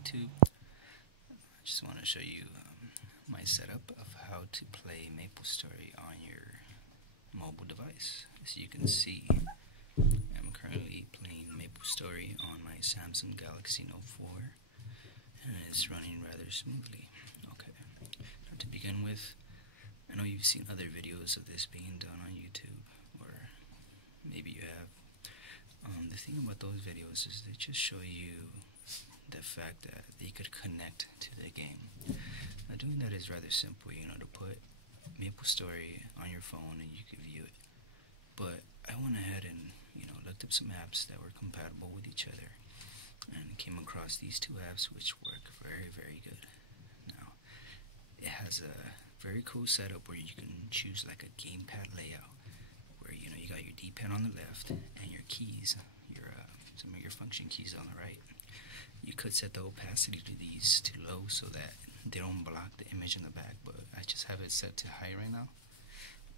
YouTube. I just want to show you my setup of how to play Maplestory on your mobile device. As you can see, I'm currently playing Maplestory on my Samsung Galaxy Note 4, and it's running rather smoothly. Okay, now to begin with, I know you've seen other videos of this being done on YouTube, or maybe you have. The thing about those videos is they just show you the fact that they could connect to the game. Now doing that is rather simple, to put Maplestory on your phone and you can view it. But I went ahead and, looked up some apps that were compatible with each other and came across these two apps which work very, very good. Now, it has a very cool setup where you can choose like a gamepad layout where, you got your D-pad on the left and your keys, some of your function keys on the right. You could set the opacity to these to low so that they don't block the image in the back, but I just have it set to high right now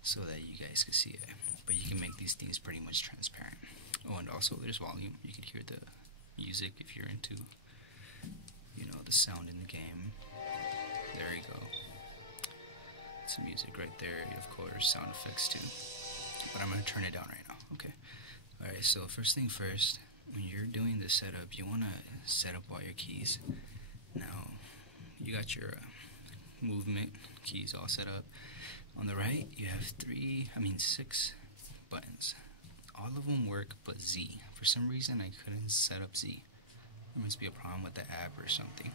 so that you guys can see it. But you can make these things pretty much transparent. Oh, and also there's volume. You can hear the music if you're into, the sound in the game. There you go. Some music right there, of course, sound effects too. But I'm going to turn it down right now, okay? Alright, so first thing first, when you're doing the setup, you want to set up all your keys. Now, you got your movement keys all set up. On the right, you have 6 buttons. All of them work but Z. For some reason, I couldn't set up Z. There must be a problem with the app or something.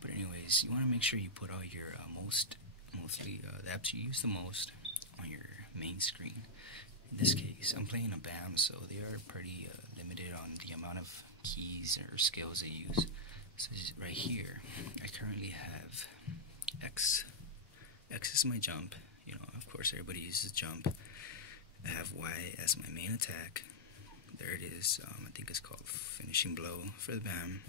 But anyways, you want to make sure you put all your mostly the apps you use the most on your main screen. In this case, I'm playing a BAM, so they are pretty limited on the amount of keys or skills they use. So right here, I currently have X. X is my jump. Of course, everybody uses jump. I have Y as my main attack. There it is. I think it's called finishing blow for the BAM.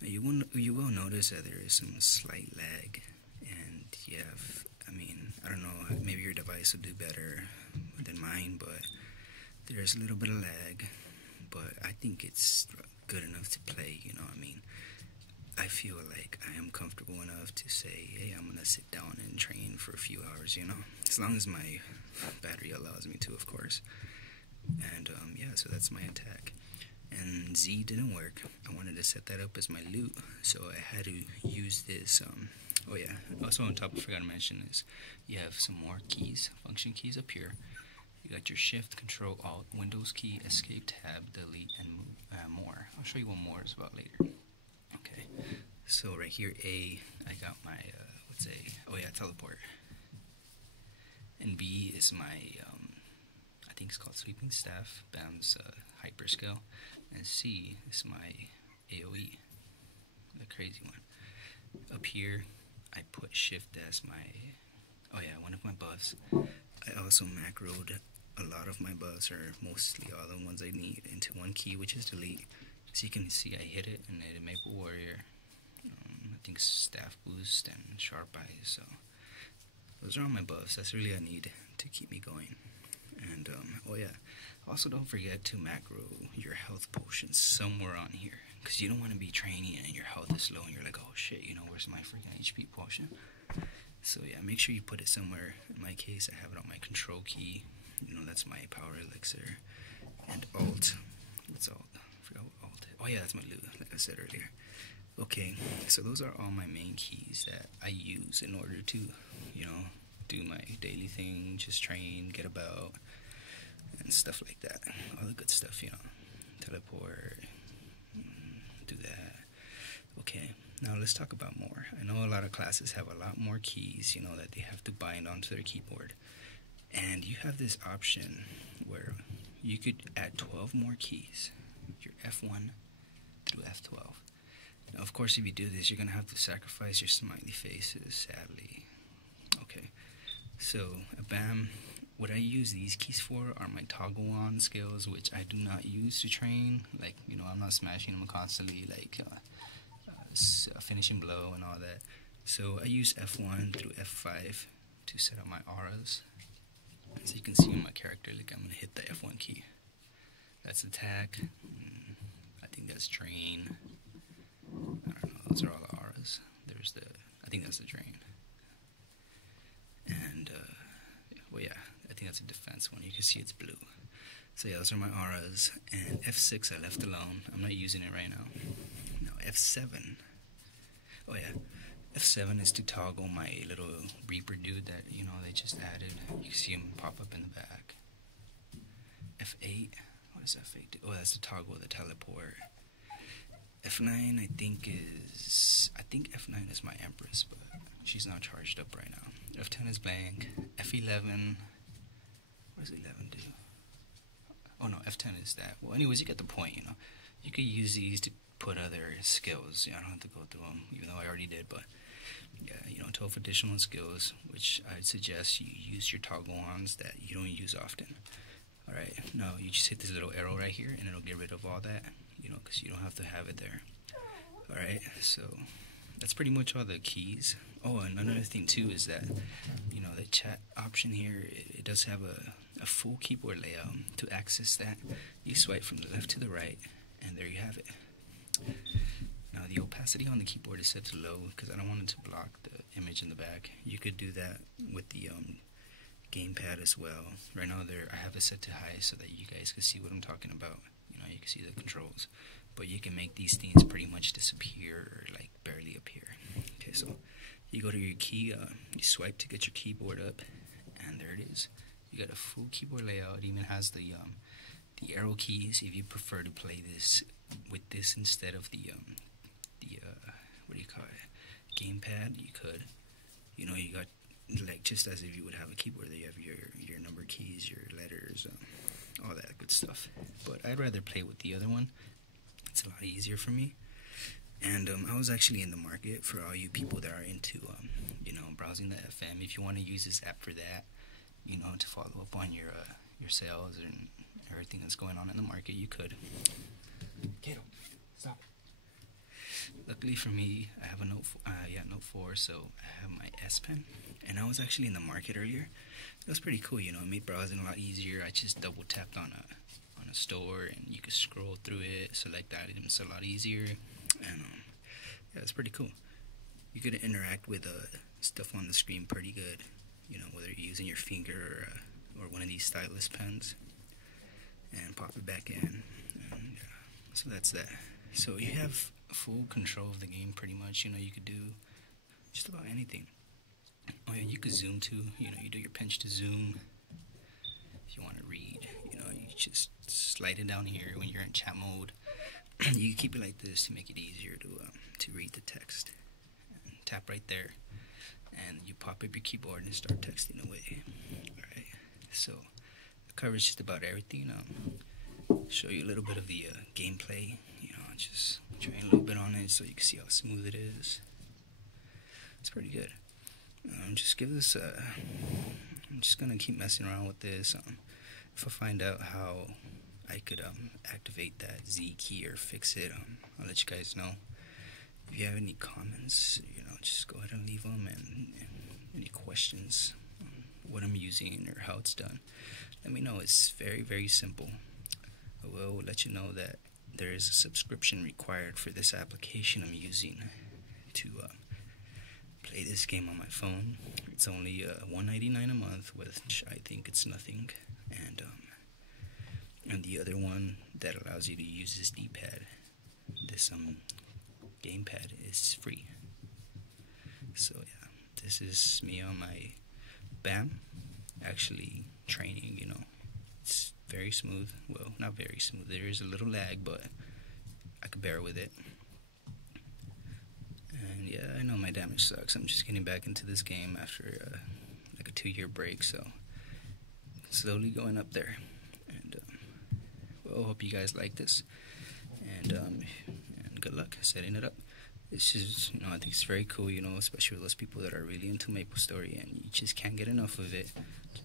Now you will notice that there is some slight lag, and you have, I don't know, maybe your device will do better than mine, but there's a little bit of lag, but I think it's good enough to play, I feel like I am comfortable enough to say, hey, I'm gonna sit down and train for a few hours, as long as my battery allows me to, of course. And yeah, so that's my attack. And Z didn't work. I wanted to set that up as my loot, so I had to use this. Oh yeah, also on top, I forgot to mention this. You have some more keys, function keys up here. You got your Shift, Control, Alt, Windows key, Escape, Tab, Delete, and more. I'll show you what more is about later. Okay, so right here, A, I got my, what's A? Oh yeah, teleport. And B is my, I think it's called Sweeping Staff, BAM's hyper skill. And C is my AoE, the crazy one. Up here, I put Shift as my, one of my buffs. I also macroed a lot of my buffs, or mostly all the ones I need, into one key, which is delete. So you can see I hit it, and it Maple Warrior, I think Staff Boost, and Sharp Eyes. So those are all my buffs. That's really I need to keep me going. And, oh yeah, also don't forget to macro your health potions somewhere on here, because you don't want to be training and your health is low and you're like, oh shit, where's my freaking HP potion? So yeah, make sure you put it somewhere. In my case, I have it on my control key, that's my power elixir. And alt, what's alt? I forgot what alt is. Oh yeah, that's my loot, like I said earlier. Okay, so those are all my main keys that I use in order to, do my daily thing, just train, get about, and stuff like that. All the good stuff, teleport, do that. Okay, now let's talk about more. I know a lot of classes have a lot more keys, that they have to bind onto their keyboard. And you have this option where you could add 12 more keys, your F1 through F12. Now, of course, if you do this, you're going to have to sacrifice your smiley faces, sadly. Okay, so BAM, what I use these keys for are my toggle on skills, which I do not use to train. Like, I'm not smashing them constantly, like finishing blow and all that. So I use F1 through F5 to set up my auras. As you can see on my character, like, I'm going to hit the F1 key. That's attack. I think that's train. those are all the auras. There's the, I think that's the drain. And, well, yeah, I think that's a defense one. You can see it's blue. So yeah, those are my auras. And F6 I left alone. I'm not using it right now. Now F7. Oh yeah, F7 is to toggle my little Reaper dude that, you know, they just added. You can see him pop up in the back. F8. What does F8 do? Oh, that's to toggle the teleport. F9 I think F9 is my Empress, but she's not charged up right now. F10 is blank. F11. What does 11 do? Oh no, F10 is that. Well, anyways, you get the point, you know. You could use these to put other skills. I don't have to go through them, even though I already did, but yeah, you know, 12 additional skills, which I'd suggest you use your toggle ons that you don't use often. Alright, now you just hit this little arrow right here, and it'll get rid of all that, you know, because you don't have to have it there. Alright, so that's pretty much all the keys. Oh, and another thing too is that, you know, the chat option here, it does have a full keyboard layout. To access that, you swipe from the left to the right, and there you have it. Now the opacity on the keyboard is set to low because I don't want it to block the image in the back. You could do that with the gamepad as well. Right now I have it set to high so that you guys can see what I'm talking about. You know, you can see the controls. But you can make these things pretty much disappear or like barely appear. Okay, so you go to your key, you swipe to get your keyboard up, and there it is. You got a full keyboard layout. It even has the arrow keys if you prefer to play this with this instead of the what do you call it, gamepad. You could, you know, you got like just as if you would have a keyboard. There you have your number keys, your letters, all that good stuff. But I'd rather play with the other one. It's a lot easier for me. And I was actually in the market for all you people that are into you know, browsing the FM. If you want to use this app for that, you know, to follow up on your sales and everything that's going on in the market, you could. Kato, stop. Luckily for me, I have a Note 4, so I have my S Pen, and I was actually in the market earlier. It was pretty cool, you know. It made browsing a lot easier. I just double tapped on a store, and you could scroll through it, select items a lot easier, and yeah, it's pretty cool. You could interact with stuff on the screen pretty good, you know, whether you're using your finger or one of these stylus pens, and pop it back in, and so that's that. So you have full control of the game pretty much. You know, you could do just about anything. Oh yeah, you could zoom too. You know, you do your pinch to zoom. If you want to read, you know, you just slide it down here when you're in chat mode. You keep it like this to make it easier to read the text. And tap right there, and you pop up your keyboard and start texting away. Alright, so it covers just about everything. Show you a little bit of the gameplay. You know, just train a little bit on it so you can see how smooth it is. It's pretty good. Just give this I'm just gonna keep messing around with this. If I find out how I could activate that Z key or fix it, I'll let you guys know. If you have any comments, you know, just go ahead and leave them, and any questions on what I'm using or how it's done, let me know. It's very, very simple. I will let you know that there is a subscription required for this application I'm using to play this game on my phone. It's only $1.99 a month, which I think it's nothing. And the other one that allows you to use this D-pad, this gamepad, is free. So yeah, this is me on my BAM, actually training. You know, it's very smooth. Well, not very smooth. There is a little lag, but I could bear with it. And yeah, I know my damage sucks. I'm just getting back into this game after like a 2-year break, so slowly going up there. And well, hope you guys like this, and good luck setting it up. It's just, you know, I think it's very cool, you know, especially with those people that are really into Maplestory and you just can't get enough of it.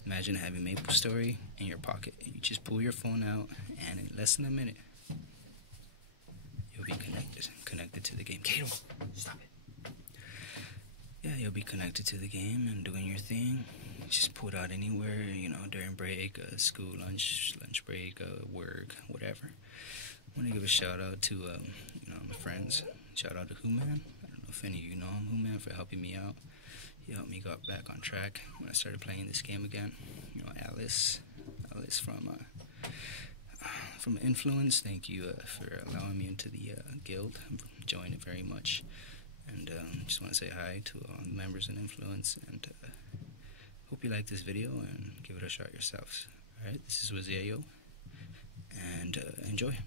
Imagine having Maplestory in your pocket. You just pull your phone out, and in less than a minute, you'll be connected to the game. Kato, stop it. Yeah, you'll be connected to the game and doing your thing. Just pull it out anywhere, you know, during break, school, lunch break, work, whatever. I want to give a shout out to, you know, my friends. Shout out to Who Man. if any of you know him, man, for helping me out. He helped me get back on track when I started playing this game again. You know, Alice from Influence. Thank you for allowing me into the guild. I'm enjoying it very much, and just want to say hi to all the members in Influence, and hope you like this video and give it a shot yourselves. Alright, this is Waziayo, and enjoy.